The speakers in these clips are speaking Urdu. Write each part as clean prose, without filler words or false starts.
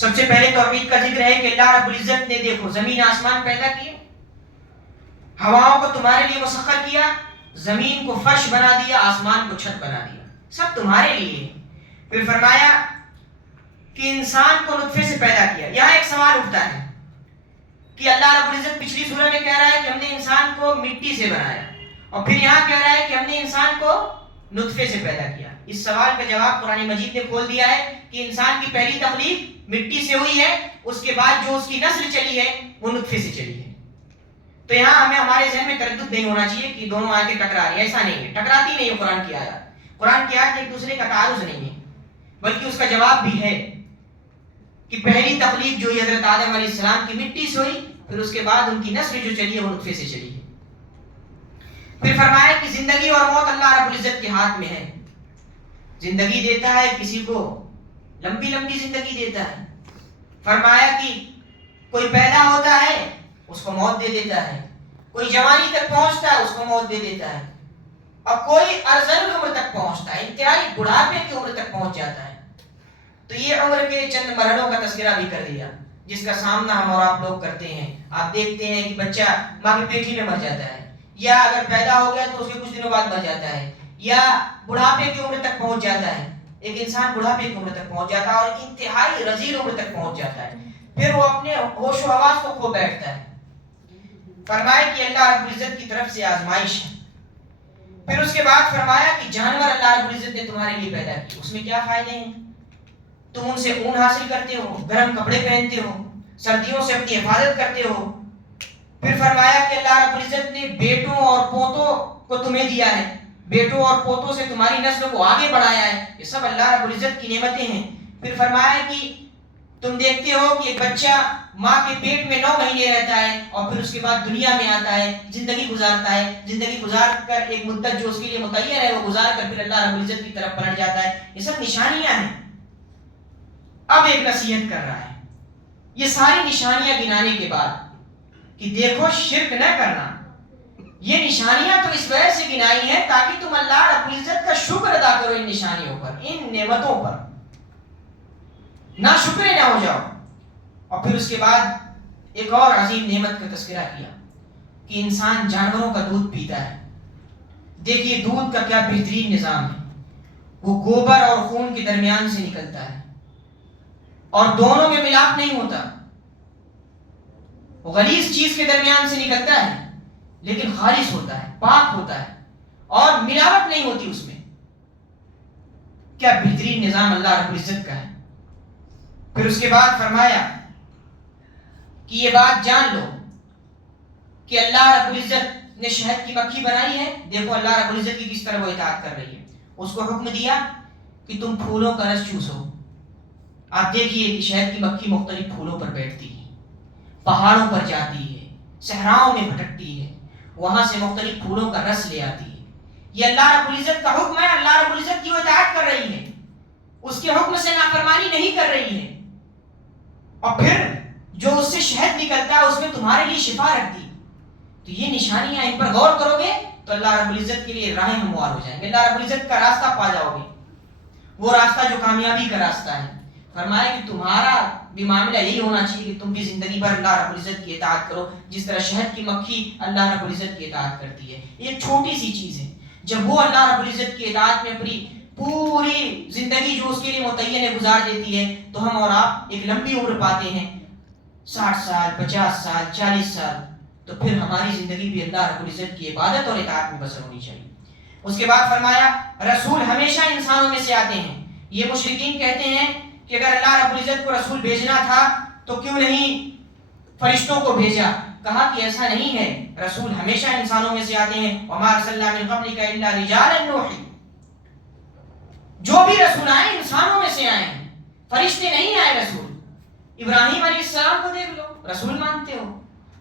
سب سے پہلے توحید کا ذکر ہے کہ اللہ رب العزت نے دیکھو زمین آسمان پیدا کیے، ہواؤں کو تمہارے لیے مسخر کیا، زمین کو فرش بنا دیا، آسمان کو چھت بنا دیا، سب تمہارے لیے۔ پھر فرمایا کہ انسان کو نطفے سے پیدا کیا۔ یہاں ایک سوال اٹھتا ہے کہ اللہ رب العزت پچھلی سورہ میں کہہ رہا ہے کہ ہم نے انسان کو مٹی سے بنایا، اور پھر یہاں کہہ رہا ہے کہ ہم نے انسان کو نطفے سے پیدا کیا۔ اس سوال کا جواب قرآن مجید نے کھول دیا ہے کہ انسان کی پہلی تخلیق مٹی سے ہوئی ہے، اس کے بعد جو اس کی نسل چلی ہے وہ نطفے سے چلی ہے۔ تو یہاں ہمیں ہمارے ذہن میں تردد نہیں ہونا چاہیے کہ دونوں آیتیں ٹکرا رہی ہیں، ایسا نہیں ہے، ٹکراتی نہیں ہے قرآن کی آیات۔ قرآن کی آیات ایک دوسرے کا تعارض نہیں ہے، بلکہ اس کا جواب بھی ہے کہ پہلی تخلیق جو حضرت آدم علیہ السلام کی مٹی سے ہوئی، پھر اس کے بعد ان کی نسل جو چلی ہے وہ نطفے سے چلی ہے۔ پھر فرمایا کہ زندگی اور موت اللہ رب العزت کے ہاتھ میں ہے، زندگی دیتا ہے، کسی کو لمبی لمبی زندگی دیتا ہے۔ فرمایا کہ کوئی پیدا ہوتا ہے اس کو موت دے دیتا ہے، کوئی جوانی تک پہنچتا ہے اس کو موت دے دیتا ہے، اور کوئی ارذل عمر تک پہنچتا ہے، انتہائی بڑھاپے کی عمر تک پہنچ جاتا ہے۔ تو یہ عمر کے چند مرحلوں کا تذکرہ بھی کر دیا جس کا سامنا ہم اور آپ لوگ کرتے ہیں۔ آپ دیکھتے ہیں کہ بچہ ماں کی پیٹھی میں مر جاتا ہے، یا اگر پیدا ہو گیا تو اس کے کچھ دنوں بعد مر جاتا ہے، یا بڑھاپے کی عمر تک پہنچ جاتا ہے۔ ایک انسان بڑھاپے کی عمر تک پہنچ جاتا ہے اور انتہائی رذیل عمر تک پہنچ جاتا ہے، پھر وہ اپنے ہوش و حواس کو کھو بیٹھتا ہے۔ فرمایا کہ اللہ رب العزت کی طرف سے آزمائش ہے۔ پھر اس کے بعد فرمایا کہ جانور اللہ رب العزت نے تمہارے لیے پیدا کیے، اس میں کیا فائدے ہیں؟ تم ان سے اون حاصل کرتے ہو، گرم کپڑے پہنتے ہو، سردیوں سے اپنی حفاظت کرتے ہو۔ پھر فرمایا کہ اللہ رب العزت نے بیٹوں اور پوتوں کو تمہیں دیا ہے، بیٹوں اور پوتوں سے تمہاری نسل کو آگے بڑھایا ہے، یہ سب اللہ رب العزت کی نعمتیں ہیں۔ پھر فرمایا کہ تم دیکھتے ہو کہ ایک بچہ ماں کے پیٹ میں 9 مہینے رہتا ہے اور پھر اس کے بعد دنیا میں آتا ہے، زندگی گزارتا ہے، زندگی گزار کر ایک مدت جو اس کے لیے متعین ہے وہ گزار کر پھر اللہ رب العزت کی طرف پلٹ جاتا ہے۔ یہ سب نشانیاں ہیں۔ اب ایک نصیحت کر رہا ہے، یہ ساری نشانیاں گنانے کے بعد کہ دیکھو شرک نہ کرنا، یہ نشانیاں تو اس وجہ سے گنائی ہیں تاکہ تم اللہ رب العزت کا شکر ادا کرو، ان نشانیوں پر، ان نعمتوں پر نہ شکرے نہ ہو جاؤ۔ اور پھر اس کے بعد ایک اور عظیم نعمت کا تذکرہ کیا کہ انسان جانوروں کا دودھ پیتا ہے۔ دیکھیے دودھ کا کیا بہترین نظام ہے، وہ گوبر اور خون کے درمیان سے نکلتا ہے اور دونوں میں ملاپ نہیں ہوتا، وہ غلیظ چیز کے درمیان سے نکلتا ہے لیکن خالص ہوتا ہے، پاک ہوتا ہے اور ملاوٹ نہیں ہوتی اس میں۔ کیا بہترین نظام اللہ رب العزت کا ہے۔ پھر اس کے بعد فرمایا کہ یہ بات جان لو کہ اللہ رب العزت نے شہد کی مکھی بنائی ہے، دیکھو اللہ رب العزت کی کس طرح وہ اطاعت کر رہی ہے۔ اس کو حکم دیا کہ تم پھولوں کا رس چوسو۔ آپ دیکھیے کہ شہد کی مکھی مختلف پھولوں پر بیٹھتی ہے، پہاڑوں پر جاتی ہے، صحراؤں میں بھٹکتی ہے، وہاں سے مختلف پھولوں کا رس لے آتی ہے۔ یہ اللہ رب العزت کا حکم ہے، اللہ رب العزت کی وہ اطاعت کر رہی ہے، اس کے حکم سے نافرمانی نہیں کر رہی ہے، اور پھر جو اس سے شہد نکلتا ہے اس میں تمہارے لیے شفا رکھتی۔ تو یہ نشانیاں، ان پر غور کرو گے تو اللہ رب العزت کے لیے راہیں ہموار ہو جائیں گے، اللہ رب العزت کا راستہ پا جاؤ گے، وہ راستہ جو کامیابی کا راستہ ہے۔ فرمایا کہ تمہارا بھی معاملہ یہی ہونا چاہیے کہ تم بھی زندگی بھر اللہ رب العزت کی اطاعت کرو، جس طرح شہد کی مکھی اللہ رب العزت کی اطاعت کرتی ہے۔ ایک چھوٹی سی چیز ہے، جب وہ اللہ رب العزت کی اطاعت میں اپنی پوری زندگی جو اس کے لیے متعین ہے گزار دیتی ہے تو ہم اور آپ ایک لمبی عمر پاتے ہیں، 60 سال، 50 سال، 40 سال، تو پھر ہماری زندگی بھی اللہ رب العزت کی عبادت اور اطاعت میں بسر ہونی چاہیے۔ اس کے بعد فرمایا رسول ہمیشہ انسانوں میں سے آتے ہیں۔ یہ مشرکین کہتے ہیں کہ اگر اللہ رب العزت کو رسول بھیجنا تھا تو کیوں نہیں فرشتوں کو بھیجا؟ کہا کہ ایسا نہیں ہے، رسول ہمیشہ انسانوں میں سے آتے ہیں۔ وما ارسلنا من قبلک الا رجالا نوحی، جو بھی رسول آئے انسانوں میں سے آئے ہیں، فرشتے نہیں آئے رسول۔ ابراہیم علیہ السلام کو دیکھ لو، رسول مانتے ہو،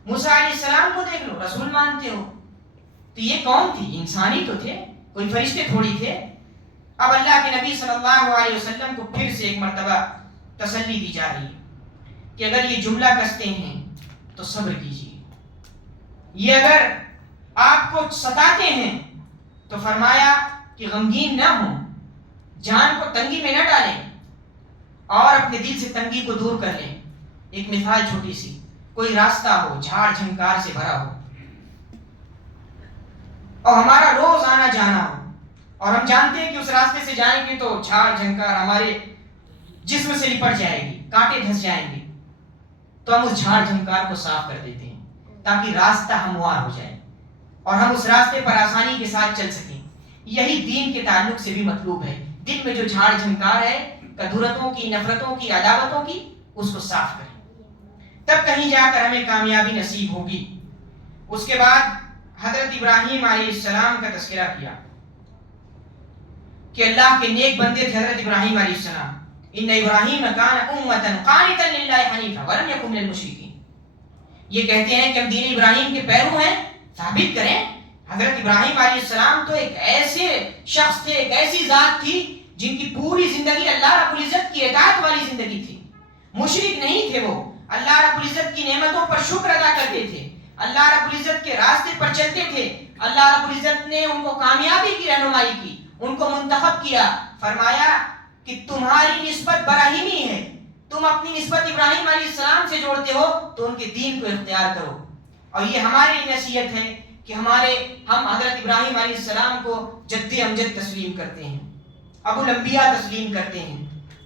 موسیٰ علیہ السلام کو دیکھ لو، رسول مانتے ہو۔ تو یہ کون تھی؟ انسانی تو تھے، کوئی فرشتے تھوڑی تھے۔ اب اللہ کے نبی صلی اللہ علیہ وسلم کو پھر سے ایک مرتبہ تسلی دی جا رہی ہے کہ اگر یہ جملہ کستے ہیں تو صبر کیجیے، یہ اگر آپ کو ستاتے ہیں تو فرمایا کہ غمگین نہ ہوں، جان کو تنگی میں نہ ڈالیں، اور اپنے دل سے تنگی کو دور کر لیں. ایک مثال چھوٹی سی، کوئی راستہ ہو جھاڑ جھنکار سے بھرا ہو اور ہمارا روز آنا جانا ہو، اور ہم جانتے ہیں کہ اس راستے سے جائیں گے تو جھاڑ جھنکار ہمارے جسم سے لپٹ جائے گی، کانٹے دھس جائیں گے، تو ہم اس جھاڑ جھنکار کو صاف کر دیتے ہیں تاکہ راستہ ہموار ہو جائے اور ہم اس راستے پر آسانی کے ساتھ چل سکیں. یہی دین کے تعلق سے بھی مطلوب ہے. دل میں جو جھاڑ جھنکار ہے، کدورتوں کی، نفرتوں کی، عداوتوں کی، اس کو صاف کریں، تب کہیں جا کر ہمیں کامیابی نصیب ہوگی. اس کے بعد حضرت ابراہیم علیہ السلام کا تذکرہ کیا کہ اللہ کے نیک بندے تھے حضرت ابراہیم علیہ السلام. ان ابراہیم کان امۃ قانتا للہ حنیفا ولم یکن من المشرکین. یہ کہتے ہیں کہ ہم دین ابراہیم کے پیرو ہیں، ثابت کریں. حضرت ابراہیم علیہ السلام تو ایک ایسے شخص تھے، ایک ایسی ذات تھی جن کی پوری زندگی اللہ رب العزت کی اطاعت والی زندگی تھی. مشرک نہیں تھے، وہ اللہ رب العزت کی نعمتوں پر شکر ادا کرتے تھے، اللہ رب العزت کے راستے پر چلتے تھے. اللہ رب العزت نے ان کو کامیابی کی رہنمائی کی، ان کو منتخب کیا. فرمایا کہ تمہاری نسبت براہیمی ہے، تم اپنی نسبت ابراہیم علیہ السلام سے جوڑتے ہو تو ان کے دین کو اختیار کرو. اور یہ ہماری نصیحت ہے کہ ہم حضرت ابراہیم علیہ السلام کو جد امجد تسلیم کرتے ہیں، ابو الانبیاء تسلیم کرتے ہیں.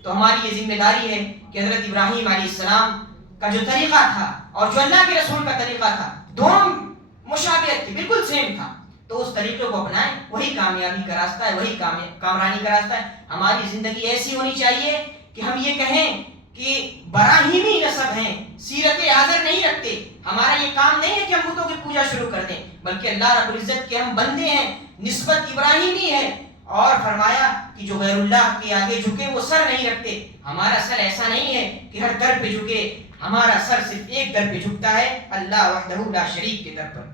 تو ہماری یہ ذمہ داری ہے کہ حضرت ابراہیم علیہ السلام کا جو طریقہ تھا اور جو اللہ کے رسول کا طریقہ تھا، دونوں مشابہت تھی، بالکل سیم تھا. تو اس طریقے کو اپنائیں، وہی کامیابی کا راستہ ہے، وہی کامرانی کا راستہ ہے. ہماری زندگی ایسی ہونی چاہیے کہ ہم یہ کہیں کہ براہیمی نسب ہیں، سیرت حاضر نہیں رکھتے. ہمارا یہ کام نہیں ہے کہ ہم بتوں کی پوجا شروع کر دیں، بلکہ اللہ رب العزت کے ہم بندے ہیں، نسبت ابراہیمی ہے. اور فرمایا کہ جو غیر اللہ کے آگے جھکے وہ سر نہیں رکھتے. ہمارا سر ایسا نہیں ہے کہ ہر در پہ جھکے، ہمارا سر صرف ایک در پہ جھکتا ہے، اللہ وحدہ لا شریک کے در پر.